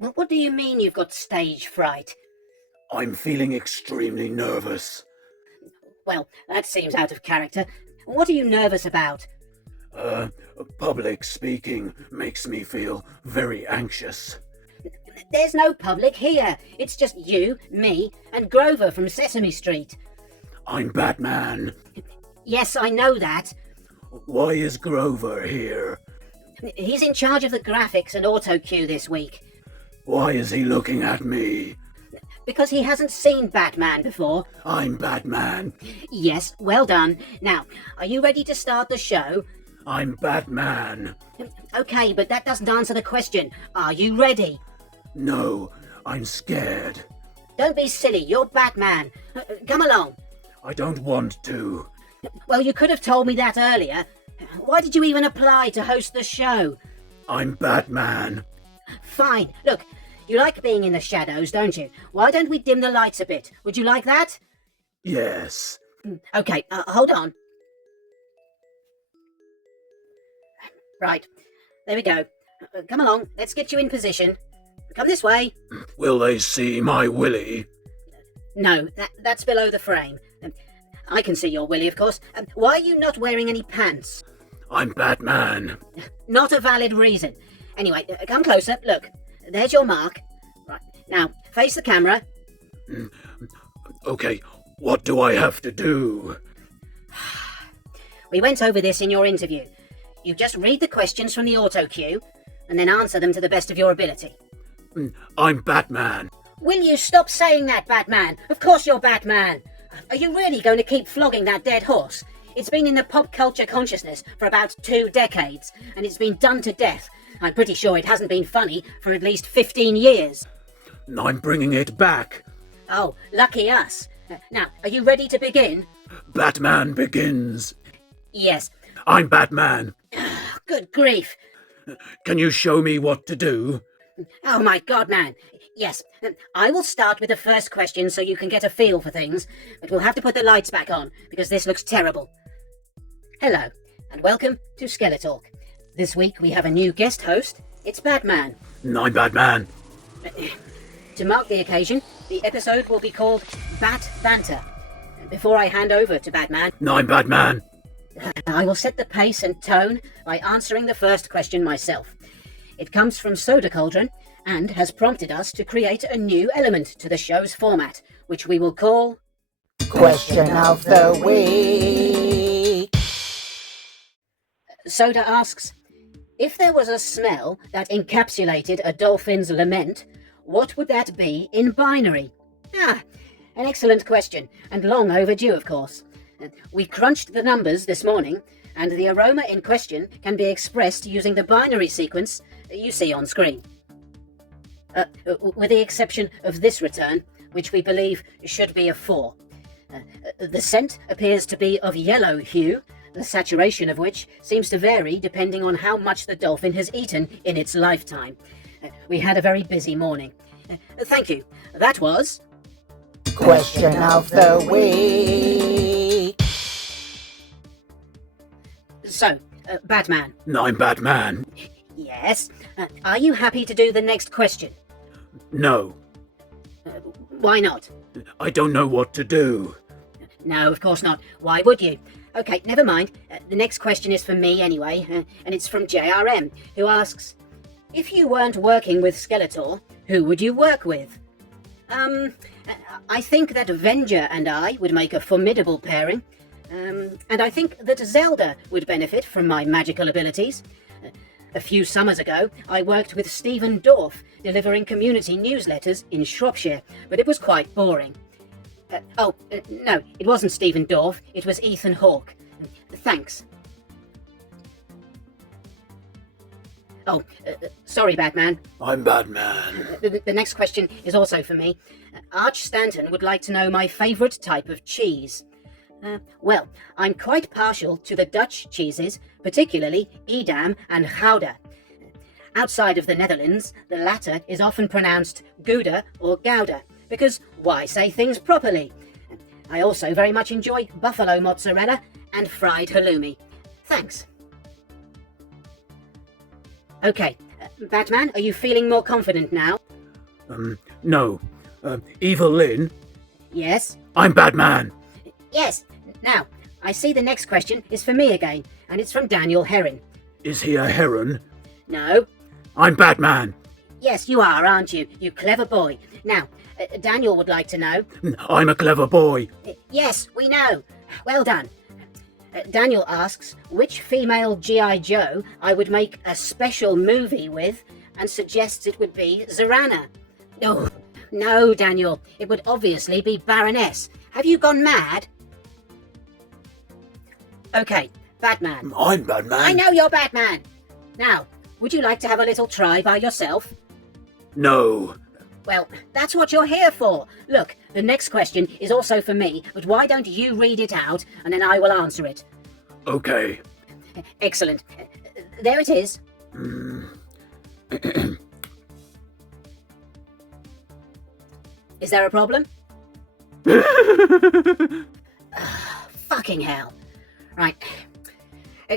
Well, what do you mean you've got stage fright? I'm feeling extremely nervous. Well, that seems out of character. What are you nervous about? Public speaking makes me feel very anxious. There's no public here. It's just you, me, and Grover from Sesame Street. I'm Batman. Yes, I know that. Why is Grover here? He's in charge of the graphics and auto cue this week. Why is he looking at me? Because he hasn't seen Batman before. I'm Batman. Yes, well done. Now, are you ready to start the show? I'm Batman. Okay, but that doesn't answer the question. Are you ready? No, I'm scared. Don't be silly, you're Batman. Come along. I don't want to. Well, you could have told me that earlier. Why did you even apply to host the show? I'm Batman. Fine. Look, you like being in the shadows, don't you? Why don't we dim the lights a bit? Would you like that? Yes. Okay, hold on. Right, there we go. Come along, let's get you in position. Come this way. Will they see my willy? No, that's below the frame. I can see your willy, of course. Why are you not wearing any pants? I'm Batman. Not a valid reason. Anyway, come closer. Look, there's your mark. Right, now, face the camera. Okay, what do I have to do? We went over this in your interview. You just read the questions from the auto cue and then answer them to the best of your ability. I'm Batman. Will you stop saying that, Batman? Of course you're Batman. Are you really going to keep flogging that dead horse? It's been in the pop culture consciousness for about 2 decades, and it's been done to death. I'm pretty sure it hasn't been funny for at least 15 years. I'm bringing it back. Oh, lucky us. Now, are you ready to begin? Batman begins. Yes. I'm Batman. Good grief. Can you show me what to do? Oh my God, man. Yes, I will start with the first question so you can get a feel for things, but we'll have to put the lights back on because this looks terrible. Hello, and welcome to SkeleTalk. This week we have a new guest host. It's Batman. I'm Batman. To mark the occasion, the episode will be called Bat Banter. Before I hand over to Batman, I'm Batman. I will set the pace and tone by answering the first question myself. It comes from Soda Cauldron and has prompted us to create a new element to the show's format, which we will call Question of the Week. Soda asks, if there was a smell that encapsulated a dolphin's lament, what would that be in binary? An excellent question, and long overdue, of course. We crunched the numbers this morning, and the aroma in question can be expressed using the binary sequence you see on screen. With the exception of this return, which we believe should be a 4. The scent appears to be of yellow hue, the saturation of which seems to vary depending on how much the dolphin has eaten in its lifetime. We had a very busy morning. Thank you. That was... Question of the Week. So, Batman. I'm Batman. Yes. Are you happy to do the next question? No, Why not? I don't know what to do. No, of course not. Why would you? Okay, never mind. The next question is for me anyway, and it's from JRM, who asks, if you weren't working with Skeletor, who would you work with? I think that Avenger and I would make a formidable pairing. And I think that Zelda would benefit from my magical abilities. A few summers ago, I worked with Stephen Dorff, delivering community newsletters in Shropshire, but it was quite boring. No, it wasn't Stephen Dorff, it was Ethan Hawke. Thanks. Sorry, Batman. I'm Batman. The next question is also for me. Arch Stanton would like to know my favourite type of cheese. Well, I'm quite partial to the Dutch cheeses, particularly Edam and Gouda. Outside of the Netherlands, the latter is often pronounced Gouda or Gouda, because why say things properly? I also very much enjoy buffalo mozzarella and fried halloumi. Thanks. Okay, Batman, are you feeling more confident now? No. Evil Lyn? Yes? I'm Batman. Yes. Now, I see the next question is for me again, and it's from Daniel Herring. Is he a heron? No? I'm Batman. Yes, you are, aren't you? You clever boy. Now, Daniel would like to know. I'm a clever boy. Yes, we know. Well done. Daniel asks which female G.I. Joe I would make a special movie with and suggests it would be Zorana. Oh, no, Daniel. It would obviously be Baroness. Have you gone mad? Okay, Batman. I'm Batman. I know you're Batman. Now, would you like to have a little try by yourself? No. Well, that's what you're here for. Look, the next question is also for me, but why don't you read it out and then I will answer it? Okay. Excellent. There it is. Is there a problem? Fucking hell. Right.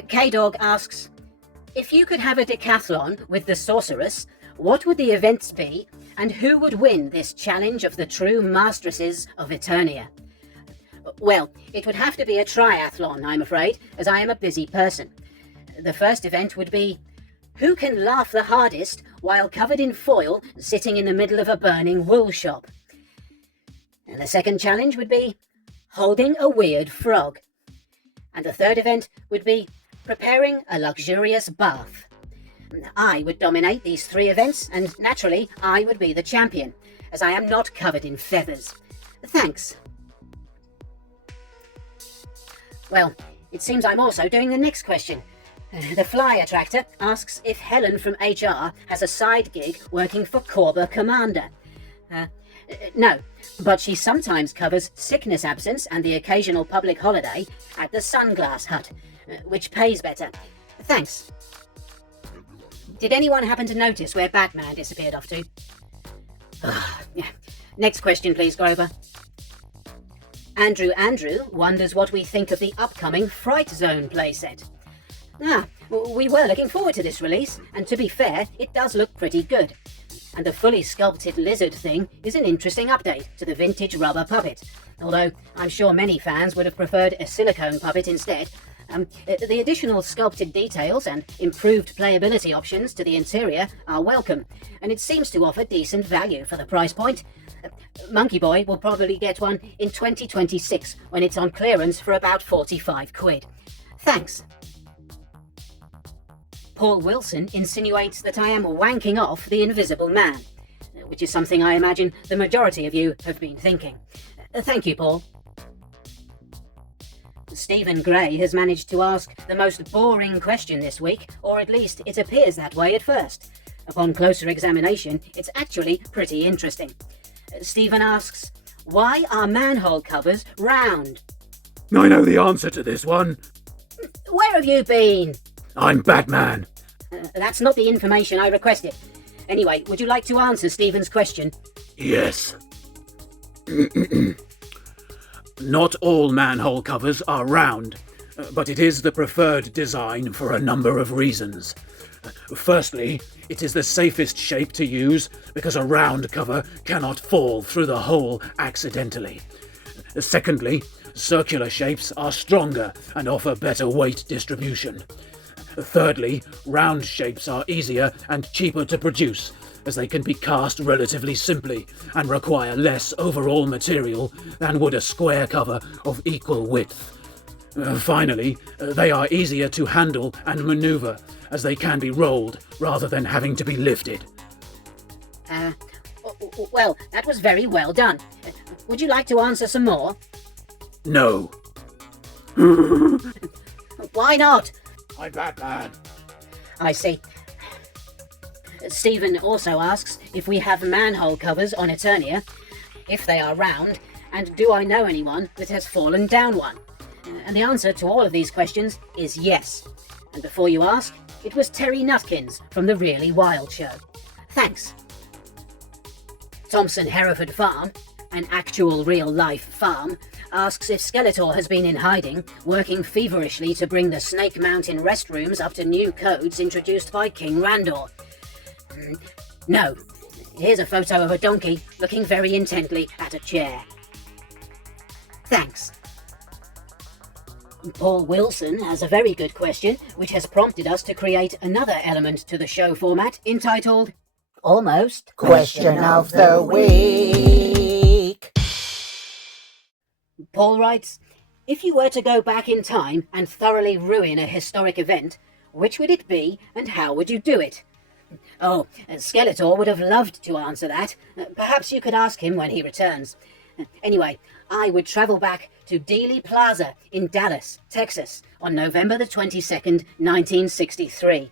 K-Dog asks, if you could have a decathlon with the sorceress, what would the events be, and who would win this challenge of the true mastresses of Eternia? Well, it would have to be a triathlon, I'm afraid, as I am a busy person. The first event would be, who can laugh the hardest while covered in foil, sitting in the middle of a burning wool shop? And the second challenge would be, holding a weird frog. And the third event would be, preparing a luxurious bath. I would dominate these three events, and naturally, I would be the champion, as I am not covered in feathers. Thanks. Well, it seems I'm also doing the next question. The Fly Attractor asks if Helen from HR has a side gig working for Corba Commander. No, but she sometimes covers sickness absence and the occasional public holiday at the Sunglass Hut, which pays better. Thanks. Did anyone happen to notice where Batman disappeared off to? Yeah. Next question, please, Grover. Andrew wonders what we think of the upcoming Fright Zone playset. We were looking forward to this release, and to be fair, it does look pretty good. And the fully sculpted lizard thing is an interesting update to the vintage rubber puppet, although I'm sure many fans would have preferred a silicone puppet instead. The additional sculpted details and improved playability options to the interior are welcome, and it seems to offer decent value for the price point. Monkeyboy will probably get one in 2026 when it's on clearance for about 45 quid. Thanks. Paul Wilson insinuates that I am wanking off the Invisible Man, which is something I imagine the majority of you have been thinking. Thank you, Paul. Stephen Gray has managed to ask the most boring question this week, or at least it appears that way at first. Upon closer examination, it's actually pretty interesting. Stephen asks, why are manhole covers round? I know the answer to this one. Where have you been? I'm Batman. That's not the information I requested. Anyway, would you like to answer Stephen's question? Yes. Not all manhole covers are round, but it is the preferred design for a number of reasons. Firstly, it is the safest shape to use because a round cover cannot fall through the hole accidentally. Secondly, circular shapes are stronger and offer better weight distribution. Thirdly, round shapes are easier and cheaper to produce, as they can be cast relatively simply and require less overall material than would a square cover of equal width. Finally, they are easier to handle and maneuver, as they can be rolled rather than having to be lifted. Well, that was very well done. Would you like to answer some more? No. Why not? I'm Batman. I see. Stephen also asks if we have manhole covers on Eternia, if they are round, and do I know anyone that has fallen down one? And the answer to all of these questions is yes. And before you ask, it was Terry Nutkins from the Really Wild Show. Thanks. Thompson Hereford Farm, an actual real-life farm, asks if Skeletor has been in hiding, working feverishly to bring the Snake Mountain restrooms up to new codes introduced by King Randor. No. Here's a photo of a donkey looking very intently at a chair. Thanks. Paul Wilson has a very good question, which has prompted us to create another element to the show format entitled Almost Question of the Week. Paul writes, if you were to go back in time and thoroughly ruin a historic event, which would it be and how would you do it? Oh, Skeletor would have loved to answer that. Perhaps you could ask him when he returns. Anyway, I would travel back to Dealey Plaza in Dallas, Texas, on November the 22nd, 1963.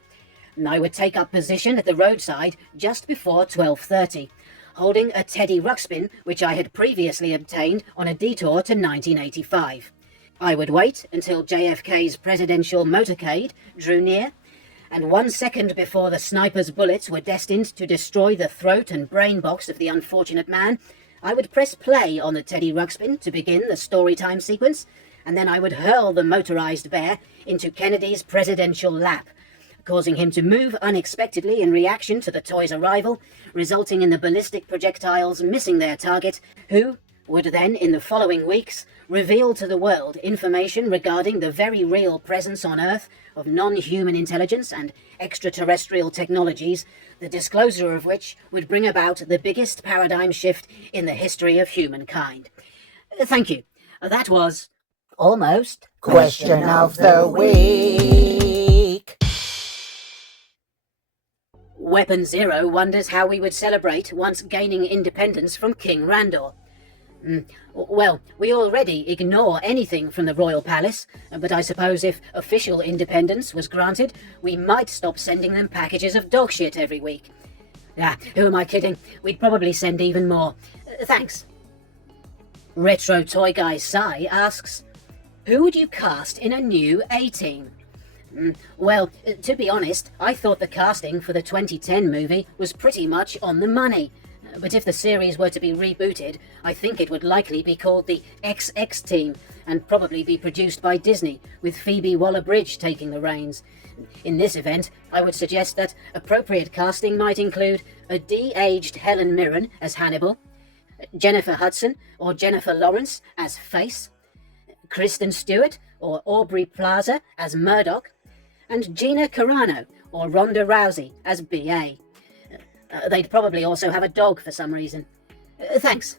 I would take up position at the roadside just before 12:30, holding a Teddy Ruxpin which I had previously obtained on a detour to 1985. I would wait until JFK's presidential motorcade drew near, and 1 second before the sniper's bullets were destined to destroy the throat and brain box of the unfortunate man, I would press play on the Teddy Ruxpin to begin the storytime sequence, and then I would hurl the motorized bear into Kennedy's presidential lap, causing him to move unexpectedly in reaction to the toy's arrival, resulting in the ballistic projectiles missing their target, who would then, in the following weeks, reveal to the world information regarding the very real presence on Earth of non-human intelligence and extraterrestrial technologies, the disclosure of which would bring about the biggest paradigm shift in the history of humankind. Thank you. That was Almost Question of the Week. Weapon Zero wonders how we would celebrate once gaining independence from King Randor. Well, we already ignore anything from the royal palace, but I suppose if official independence was granted, we might stop sending them packages of dog shit every week. Who am I kidding? We'd probably send even more. Thanks. Retro Toy Guy Sai asks, who would you cast in a new A-Team? Well, to be honest, I thought the casting for the 2010 movie was pretty much on the money. But if the series were to be rebooted, I think it would likely be called the XX Team, and probably be produced by Disney, with Phoebe Waller-Bridge taking the reins. In this event, I would suggest that appropriate casting might include a de-aged Helen Mirren as Hannibal, Jennifer Hudson or Jennifer Lawrence as Face, Kristen Stewart or Aubrey Plaza as Murdoch, and Gina Carano or Ronda Rousey as BA. They'd probably also have a dog for some reason. Thanks.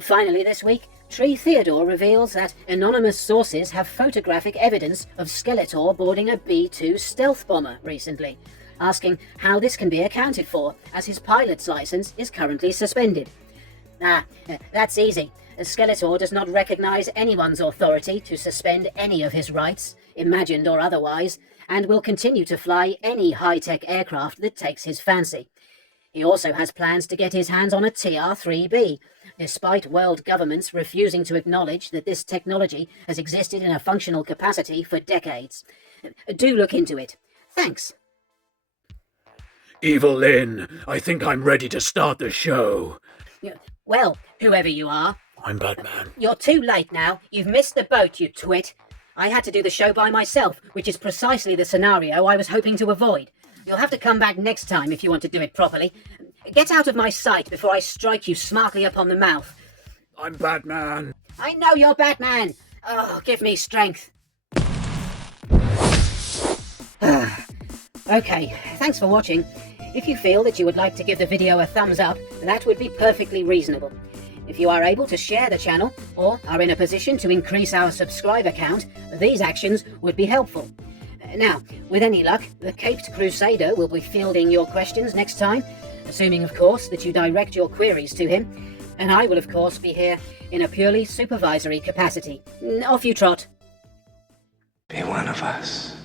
Finally this week, Tree Theodore reveals that anonymous sources have photographic evidence of Skeletor boarding a B-2 stealth bomber recently, asking how this can be accounted for, as his pilot's license is currently suspended. That's easy. Skeletor does not recognize anyone's authority to suspend any of his rights, imagined or otherwise, and will continue to fly any high-tech aircraft that takes his fancy. He also has plans to get his hands on a TR-3B, despite world governments refusing to acknowledge that this technology has existed in a functional capacity for decades. Do look into it. Thanks. Evil Lyn, I think I'm ready to start the show. Well, whoever you are. I'm Batman. You're too late now. You've missed the boat, you twit. I had to do the show by myself, which is precisely the scenario I was hoping to avoid. You'll have to come back next time if you want to do it properly. Get out of my sight before I strike you smartly upon the mouth. I'm Batman. I know you're Batman. Oh, give me strength. Okay, thanks for watching. If you feel that you would like to give the video a thumbs up, that would be perfectly reasonable. If you are able to share the channel, or are in a position to increase our subscriber count, these actions would be helpful. Now, with any luck, the Caped Crusader will be fielding your questions next time, assuming, of course, that you direct your queries to him, and I will, of course, be here in a purely supervisory capacity. Off you trot. Be one of us.